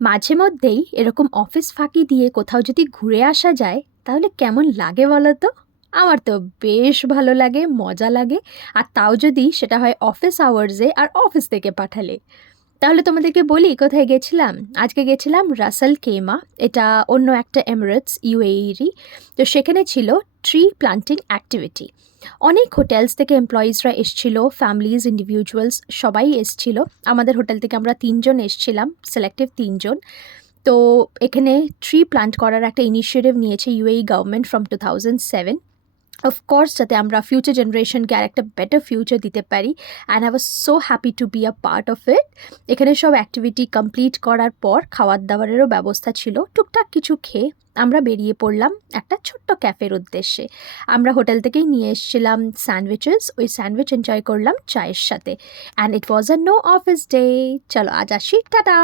মাঝে মধ্যেই এরকম অফিস ফাঁকি দিয়ে কোথাও যদি ঘুরে আসা যায় তাহলে কেমন লাগে বলো তো? আমার তো বেশ ভালো লাগে, মজা লাগে। আর তাও যদি সেটা হয় অফিস আওয়ার্সে আর অফিস থেকে পাঠালে। তাহলে তোমাদেরকে বলি কোথায় গেছিলাম। আজকে গেছিলাম রাসেল কেমা। এটা অন্য একটা এমিরেটস ইউএইরই। তো সেখানে ছিল ট্রি প্লান্টিং অ্যাক্টিভিটি। অনেক হোটেলস থেকে এমপ্লয়িজরা এসছিল, ফ্যামিলিজ, ইন্ডিভিজুয়ালস সবাই এসছিল। আমাদের হোটেল থেকে আমরা ৩ জন এসছিলাম, সিলেক্টিভ ৩ জন। তো এখানে ট্রি প্লান্ট করার একটা ইনিশিয়েটিভ নিয়েছে ইউএই গভর্নমেন্ট ফ্রম 2007। অফকোর্স যাতে আমরা ফিউচার জেনারেশনকে আর একটা বেটার ফিউচার দিতে পারি, and I was so happy to be a part of it. এখানে সব অ্যাক্টিভিটি কমপ্লিট করার পর খাওয়ার দাওয়ারেরও ব্যবস্থা ছিল। টুকটাক কিছু খেয়ে আমরা বেরিয়ে পড়লাম একটা ছোট্ট ক্যাফের উদ্দেশ্যে। আমরা হোটেল থেকেই নিয়ে এসেছিলাম স্যান্ডউইচেস, ওই স্যান্ডউইচ এনজয় করলাম চায়ের সাথে। And it was a no office day. চলো আজ আসি, টাটা।